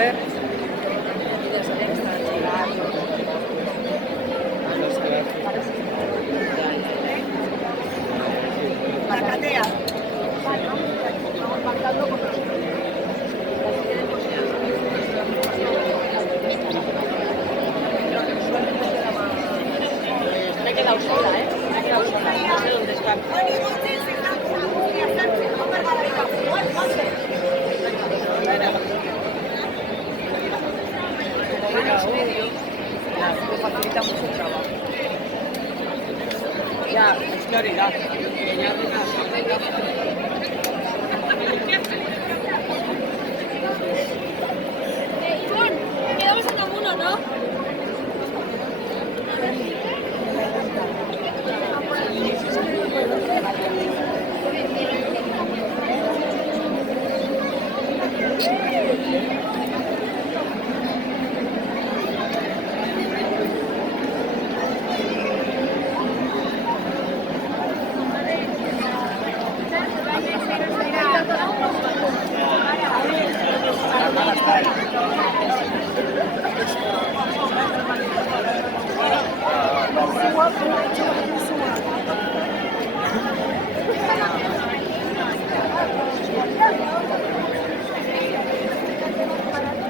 ver. La catea. Me he quedado sola, ¿eh? Me he quedado sola. No sé dónde están. Me facilita mucho el trabajo. Ya, es prioridad. Ivonne, quedamos en Amuno, ¿no?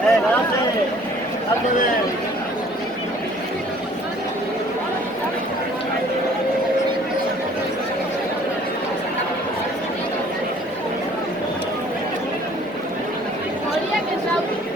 ¡Adelante! ¡Ándale! Podría que Raúl